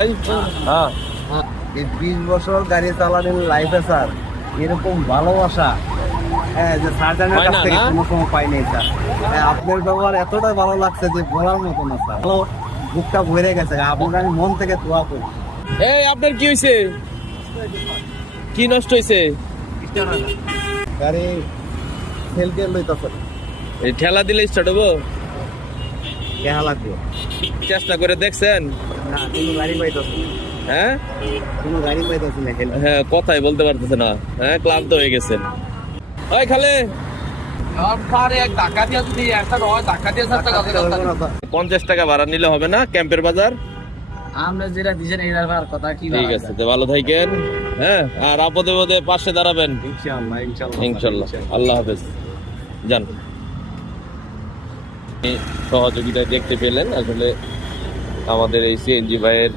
হ্যাঁ, এই 20 বছর গাড়ি চালানোর লাইফে স্যার এরকম ভালোবাসা যে সার্জনের হয় কাছ না, থেকে না? কোনো সময় পাই নাই স্যার। আপনার ব্যবহার এতটাই ভালো লাগছে যে বলার মতো না স্যার। ভালো, বুকটা ভরে গেছে। আপনাকে আমি মন থেকে দোয়া করি। এই আপনার কি হয়েছে? কি নষ্ট হয়েছে? গাড়ি সেলফি লইতেছে এই ঠেলা দিলে স্টার্ট হবো? কেহা লাগবে চেষ্টা করে দেখছেন? না, কোনো গাড়ি পাইতেছে না, হ্যাঁ কোনো গাড়ি পাইতেছে না। হ্যাঁ, কথাই বলতে পারতেছে না। হ্যাঁ, ক্লান্ত হয়ে গেছেন। ওই খালে 50 টাকা ভাড়া নিলে হবে না? ক্যাম্পের বাজার। আমরা যেটা দিছেন এটার কথা কি ঠিক আছে, তো ভালো থাকেন। হ্যাঁ, আর আপদে বোধে পাশে দাঁড়াবেন ইনশাআল্লাহ ইনশাল্লাহ। আল্লাহ হাফেজ। যান। সহযোগিতা দেখতে পেলেন আসলে আমাদের এই সিএনজি ভাইয়ের